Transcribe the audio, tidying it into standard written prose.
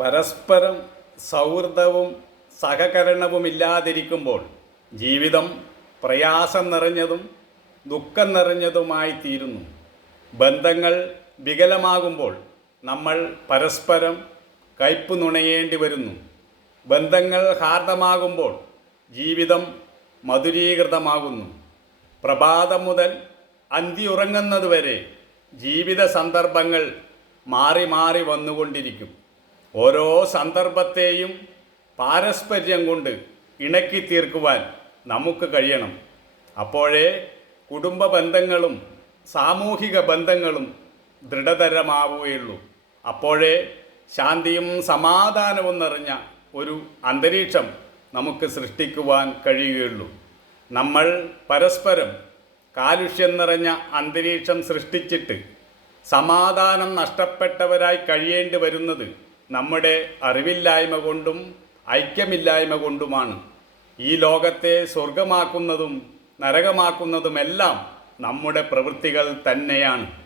പരസ്പരം സൗഹൃദവും സഹകരണവുമില്ലാതിരിക്കുമ്പോൾ ജീവിതം പ്രയാസം നിറഞ്ഞതും ദുഃഖം നിറഞ്ഞതുമായി തീരുന്നു. ബന്ധങ്ങൾ വികലമാകുമ്പോൾ നമ്മൾ പരസ്പരം കയ്പ് നുണയേണ്ടി വരുന്നു. ബന്ധങ്ങൾ ഹാർദമാകുമ്പോൾ ജീവിതം മധുരീകൃതമാകുന്നു. പ്രഭാതം മുതൽ അന്തിയുറങ്ങുന്നതുവരെ ജീവിത സന്ദർഭങ്ങൾ മാറി മാറി വന്നുകൊണ്ടിരിക്കും. ഓരോ സന്ദർഭത്തെയും പാരസ്പര്യം കൊണ്ട് ഇണക്കി തീർക്കുവാൻ നമുക്ക് കഴിയണം. അപ്പോഴേ കുടുംബ ബന്ധങ്ങളും സാമൂഹിക ബന്ധങ്ങളും ദൃഢതരമാവുകയുള്ളൂ. അപ്പോഴേ ശാന്തിയും സമാധാനവും നിറഞ്ഞ ഒരു അന്തരീക്ഷം നമുക്ക് സൃഷ്ടിക്കുവാൻ കഴിയുകയുള്ളൂ. നമ്മൾ പരസ്പരം കാലുഷ്യം നിറഞ്ഞ അന്തരീക്ഷം സൃഷ്ടിച്ചിട്ട് സമാധാനം നഷ്ടപ്പെട്ടവരായി കഴിയേണ്ടി വരുന്നത് നമ്മുടെ അറിവില്ലായ്മ കൊണ്ടും ഐക്യമില്ലായ്മ കൊണ്ടുമാണ്. ഈ ലോകത്തെ സ്വർഗമാക്കുന്നതും നരകമാക്കുന്നതുമെല്ലാം നമ്മുടെ പ്രവൃത്തികൾ തന്നെയാണ്.